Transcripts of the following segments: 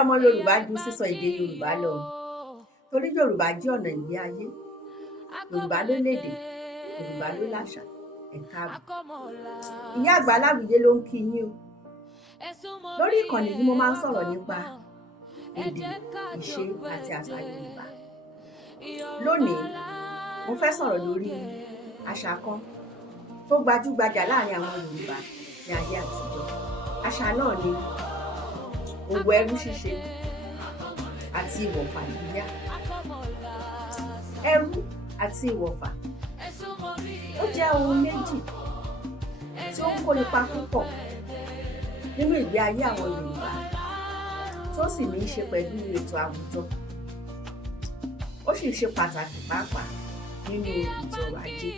ọmọ Yorùbá ju sísọ èdè Yorùbá lọ torí Yorùbá jẹ́ ọ̀nà ìgbé ayé. Yorùbá ló lédè, Yorùbá ló láṣà. Ẹ káàbọ̀. Ìyá àgbà Aláwìyé ló ń kí yín o. Lórí ìkànnì yìí mo máa ń sọ̀rọ̀ nípa èdè, ìṣe àti àṣà Yorùbá. Lónìí, mo fẹ́ sọ̀rọ̀ lórí àṣà kan tó gbajúgbajà láàrin àwọn Yorùbá ní ayé àtijọ́. Àṣà náà ni òwò ẹrú ṣíṣe àti ìwọ̀fà yíyá. Ẹrú àti ìwọ̀fà ó jẹ́ ohun méjì tí ó ń kó ipa púpọ̀ nínú ìgbé ayé àwọn Yorùbá tó sì ní í ṣe pẹ̀lú ètò àwùjọ. Ó sì ṣe pàtàkì pàápàá nínú ètò ọrọ̀ ajé.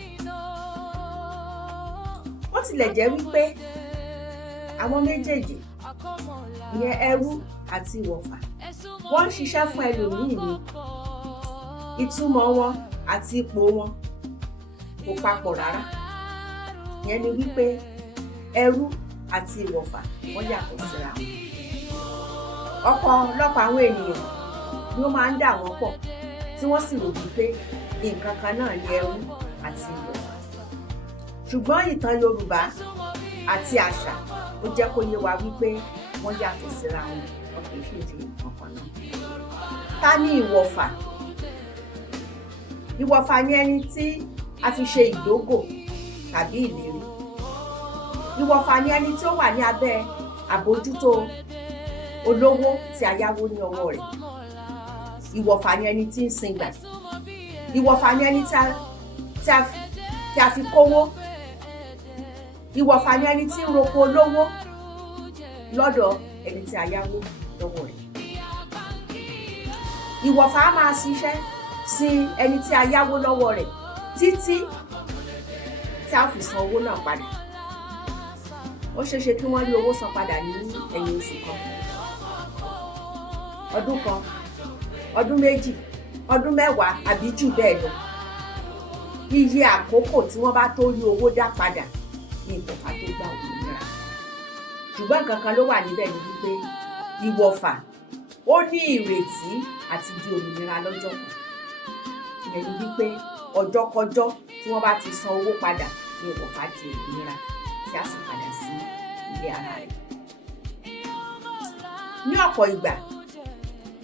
Ó tilẹ̀ jẹ́ wípé àwọn méjèèjì ìyẹn ẹrú àti ìwọ̀fà wọ́n ń ṣiṣẹ́ fún ẹlòmíì ni. Ìtumọ̀ wọn àti ipò wọn kò papọ̀ rárá. Ìyẹn ni wípé ẹrú àti ìwọ̀fà wọ́n yàtọ̀ síra wọn. Ọ̀pọ̀lọpọ̀ àwọn ènìyàn ni ó máa ń dà wọ́n pọ̀ tí wọ́n sì rò wípé nǹkan kan náà ni ẹrú àti ìwọ̀fà. Ṣùgbọ́n ìtàn Yorùbá àti àṣà ó jẹ́ kó yé wa wípé wọ́n yàtọ̀ síra wọn, wọn kì í ṣe ti nǹkan kan náà. Ta ni ìwọ̀fà? Ìwọ̀fà ni ẹni tí a fi ṣe ìdógò tàbí ìlérí. Ìwọ̀fà ni ẹni tí ó wà ní abẹ́ àbójútó olówó tí a yáwó ní ọwọ́ rẹ̀. Ìwọ̀fà ni ẹni tí ń singbà. Ìwọ̀fà ni ẹni tí a fi kówó. Ìwọ̀fà ni ẹni tí ń roko olówó lọ́dọ̀ ẹni tí a yáwó lọ́wọ́ rẹ̀. Ìwọ̀fà á máa ṣiṣẹ́ sí ẹni tí a yáwó lọ́wọ́ rẹ̀ títí tí a fi san owó náà padà. Ó ṣeéṣe kí wọ́n rí owó san padà ní ẹ̀yìn oṣù kan, ọdún kan, ọdún méjì, ọdún mẹ́wàá àbí jù bẹ́ẹ̀ lọ. Iye àkókò tí wọ́n bá tó rí owó dá padà ní ìwọ̀fà tó gba òmìnira. Ṣùgbọ́n nǹkan kan ló wà níbẹ̀ ní wípé ìwọ̀fà ó ní ìrètí àti di òmìnira lọ́jọ́ kan. Ìyẹn ni wípé ọjọ́kọjọ́ tí wọ́n bá ti san owó padà ní ìwọ̀fà di òmìnira tí a sì padà sí ilé ara rẹ̀. Ní ọ̀pọ̀ ìgbà,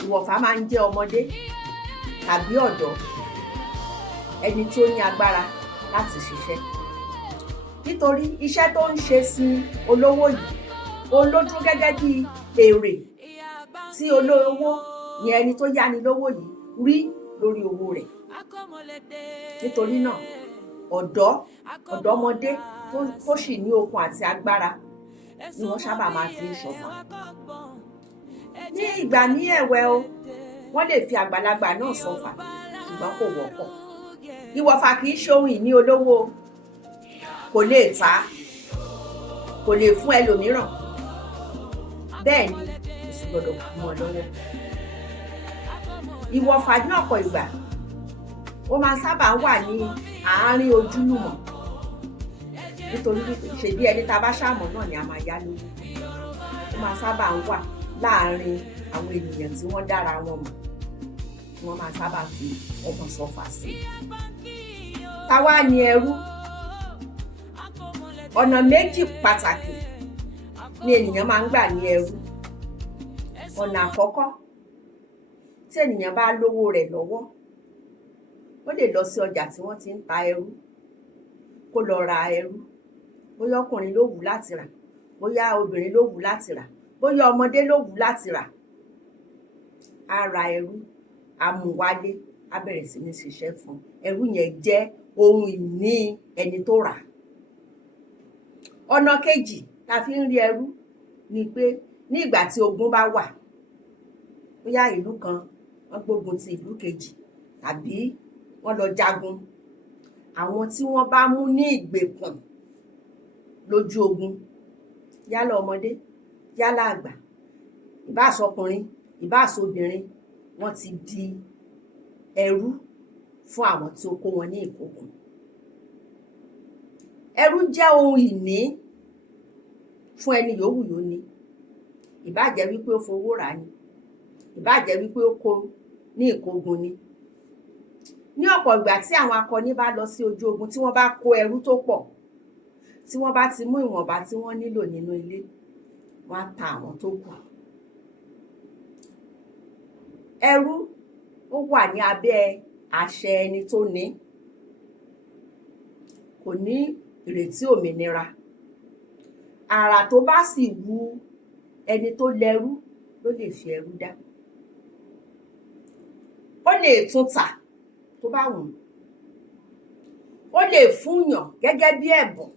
ìwọ̀fà máa ń jẹ́ ọmọdé tàbí ọ̀dọ́, ẹni tí ó ní agbára láti ṣiṣẹ́. Nítorí iṣẹ́ tó ń ṣe sí olówó yìí, òun ló dúró gẹ́gẹ́ bí èrè tí olówó ni ẹni tó yáni lówó yìí rí lórí owó rẹ̀. Nítorí náà, ọ̀dọ́mọdé tó sì ní okun àti agbára ni wọ́n sábà máa fi ń ṣọ̀fà. Ní ìgbà ní ẹ̀wẹ̀ o, wọ́n lè fi àgbàlagbà náà ṣọ̀fà, ṣùgbọ́n kò wọ́pọ̀. Ìwọ̀fà kì í ṣe ohun ìní olówó, kò lè tà á, kò lè fún ẹlòmíràn. Bẹ́ẹ̀ ni kò sì gbọdọ̀ fún wọn lọ́wọ́. Ìwọ̀fà ní ọ̀pọ̀ ìgbà ó máa sábà wà ní àárín ojúlùmọ̀. Nítorí ṣèbí ẹni tá a bá ṣàmọ̀ náà ni a máa yá lówó. Ó máa sábà wà láàárín àwọn ènìyàn tí wọ́n dára wọn mọ̀. Wọ́n máa sábà fi ọgbọ́n ṣọ̀fà sí. Táwa ni ẹrú. Ọ̀nà méjì pàtàkì ni ènìyàn máa ń gbà ní ẹrú. Ọ̀nà àkọ́kọ́, tí ènìyàn bá lówó rẹ̀ lọ́wọ́, ó lè lọ sí ọjà tí wọ́n ti ń ta ẹrú, kó lọ ra ẹrú. Bóyá ọkùnrin ló wù láti rà, bóyá obìnrin ló wù láti rà, bóyá ọmọdé ló wù láti rà. Á ra ẹrú, á mú wálé, á bẹ̀rẹ̀ sí ní ṣiṣẹ́ fún un. Ẹrú yẹn jẹ́ ohun ìní ẹni tó rà á. Ọ̀nà kejì tá a fi ń rí ẹrú ni pé ní ìgbà tí ogun bá wà, bóyá ìlú kan wọ́n gbógun ti ìlú kejì tàbí wọ́n lọ jagun, àwọn tí wọ́n bá mú ní ìgbèkùn lójú ogun, yálà ọmọdé, yálà àgbà, ìbá ṣọkùnrin, ìbá ṣobìnrin, wọ́n ti di ẹrú fún àwọn tí ó kó wọn ní ìgbèkùn. Ẹrú jẹ́ ohun ìní fún ẹni yòówù yóò ní. Ìbá jẹ́ wípé ó fowó rà ni, ìbáà jẹ́ wípé ó kó ní ìkógun ni. Ní ọ̀pọ̀ ìgbà tí àwọn akọni bá lọ sí ojú ogun, tí wọ́n bá kó ẹrú tó pọ̀, tí wọ́n bá ti mú ìwọ̀nba tí wọ́n nílò nínú ilé, wọ́n á ta àwọn tó kù. Ẹrú ó wà ní abẹ́ àṣẹ ẹni tó ní, kò ní ìrètí òmìnira. Àrà tó bá sì wu ẹni tó lẹrú ló lè fi ẹrú dá. Ó lè tún tà tó bá wù ú. Ó lè fúnyàn gẹ́gẹ́ bí ẹ̀bùn.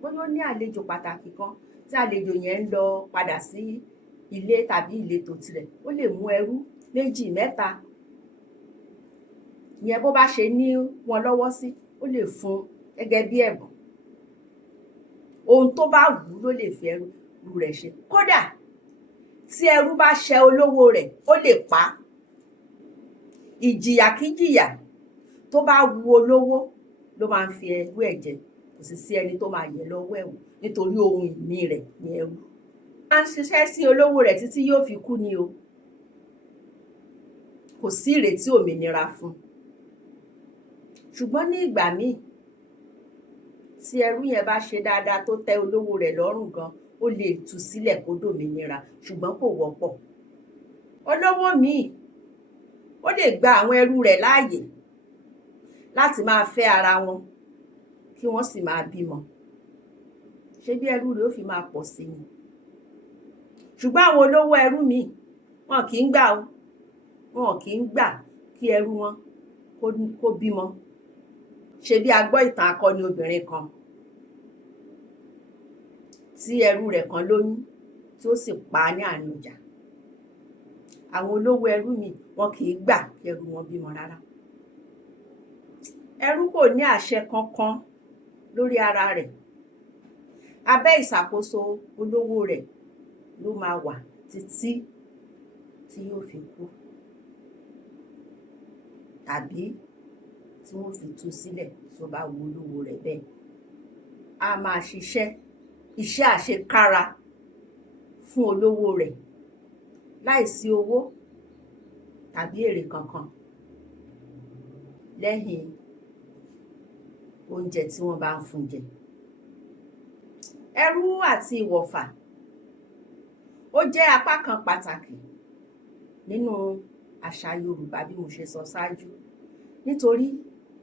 Bóyá ó ní àlejò pàtàkì kan tí àlejò yẹn ń lọ padà sí ilé tàbí ìletò tirẹ̀, ó lè mú ẹrú 2, 3. Ìyẹn bó bá ṣe ní wọn lọ́wọ́ sí, ó lè fún gẹ́gẹ́ bí ẹ̀bùn. Ohun tó bá wù ú ló lè fi ẹrú rẹ̀ ṣe. Kódà tí ẹrú bá ṣẹ olówó rẹ̀, ó lè pa á. Ìjìyàkíjìyà tó bá wu olówó ló máa ń fi ẹrú ẹ̀ jẹ. Kò sì sí ẹni tó máa yẹ̀ lọ́wọ́ ẹ̀ wò nítorí ohun ìní rẹ̀ ni ẹrú. Ó máa ń ṣiṣẹ́ sí olówó rẹ̀ títí yóò fi kú ni o. Kò sí ìrètí òmìnira fún un. Ṣùgbọ́n ní ìgbà míì tí ẹrú yẹn bá ṣe dáadáa tó tẹ́ olówó rẹ̀ lọ́rùn gan, ó lè tú sílẹ̀ kó dòmìnira, ṣùgbọ́n kò wọ́pọ̀. Olówó míì ó lè gba àwọn ẹrú rẹ̀ láàyè láti máa fẹ́ ara wọn kí wọ́n sì máa bímọ. Ṣebí ẹrú rẹ̀ ó fi máa pọ̀ sí ni. Ṣùgbọ́n àwọn olówó ẹrú míì wọn kì í gbà o. Wọn kì í gbà kí ẹrú wọn kó bímọ. Ṣebí a gbọ́ ìtàn akọni obìnrin kan tí ẹrú rẹ̀ kan lóyún tí ó sì pa á ní àárín ọjà. Àwọn olówó ẹrú míì wọn kì í gbà kí ẹrú wọn bímọ rárá. Ẹrú kò ní àṣẹ kankan lórí ara rẹ̀. Abẹ́ ìṣàkóso olówó rẹ̀ ló máa wà títí tí yóò fi kú, tàbí tí wọ́n fi tú sílẹ̀ tó bá wu olówó rẹ̀ bẹ́ẹ̀. A máa ṣiṣẹ́ iṣẹ́ àṣekára fún olówó rẹ̀ láìsí owó tàbí èrè kankan lẹ́yìn oúnjẹ tí wọ́n bá ń fún jẹ. Ẹrú àti ìwọ̀fà ó jẹ́ apá kan pàtàkì nínú àṣà Yorùbá bí mo ṣe sọ ṣáájú, nítorí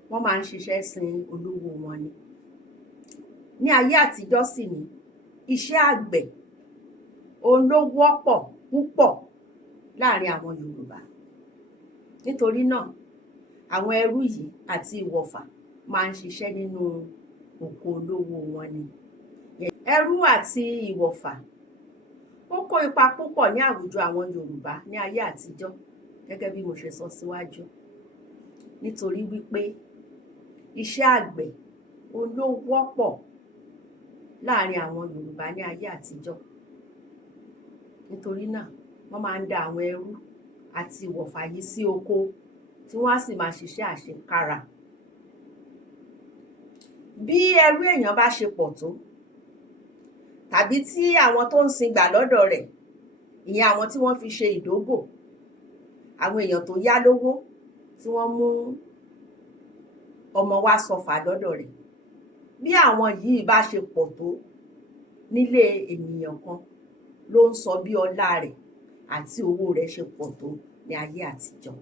wọ́n máa ń ṣiṣẹ́ sin olówó wọn ni. Ní ayé àtijọ́ sì ni iṣẹ́ àgbẹ̀ òun ló wọ́pọ̀ púpọ̀ láàrin àwọn Yorùbá. Nítorí náà àwọn ẹrú yìí àti ìwọ̀fà máa ń ṣiṣẹ́ nínú oko olówó wọn ni. Ẹrú àti ìwọ̀fà ó kó ipa púpọ̀ ní àwùjọ àwọn Yorùbá ní ayé àtijọ́, gẹ́gẹ́ bí mo ṣe sọ síwájú, nítorí wípé iṣẹ́ àgbẹ̀ òun ló wọ́pọ̀ láàrin àwọn Yorùbá ní ayé àtijọ́. Nítorí náà wọ́n máa ń da àwọn ẹrú àti ìwọ̀fà yìí sí oko tí wọ́n á sì máa ṣiṣẹ́ àṣekára. Bí ẹrú èèyàn bá ṣe pọ̀ tó, tàbí tí àwọn tó ń sin gbà lọ́dọ̀ rẹ̀, ìyẹn àwọn tí wọ́n fi ṣe ìdógò, àwọn èèyàn tó yá lówó tí wọ́n mú ọmọ wá sọfà lọ́dọ̀ rẹ̀, bí àwọn yìí bá ṣe pọ̀ tó nílé ènìyàn kan ló ń sọ bí ọlá rẹ̀ àti owó rẹ̀ ṣe pọ̀ tó ní ayé àtijọ́.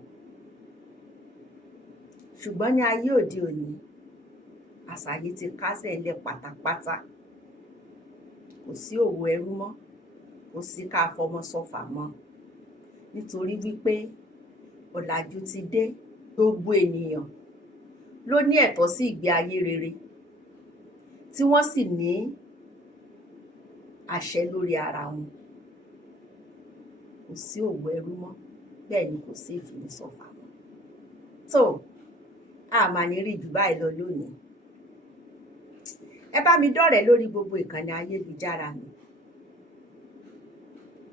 Ṣùgbọ́n ní ayé òde òní, àṣà yìí ti kásẹ̀ ńlẹ̀ pátápátá. Kò sí òwò ẹrú mọ́, kò sí ká fọmọ ṣọ̀fà mọ́, nítorí wípé ọ̀làjú ti dé. Gbogbo ènìyàn ló ní ẹ̀tọ́ sí ìgbé ayé rere, tí wọ́n sì ní àṣẹ lórí ara wọn. Kò sí òwò ẹrú mọ́, bẹ́ẹ̀ ni kò sí ìfiniṣọ̀fà mọ́. Tó a máa ní rí jù báyìí lọ lónìí. Ẹ bá mi dọ́rẹ̀ẹ́ lórí gbogbo ìkànnì ayélujára mi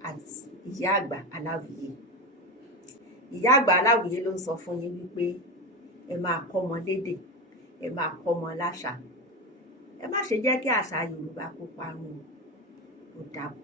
àti Ìyá Àgbà Aláwìyé. Ìyá Àgbà Aláwìyé ló ń sọ fún yín wípé ẹ máa kọ́ ọmọ lédè, ẹ máa kọ́ ọmọ láṣà. Ẹ má ṣe jẹ́ kí àṣà Yorùbá kó parun. Ó dàbọ̀.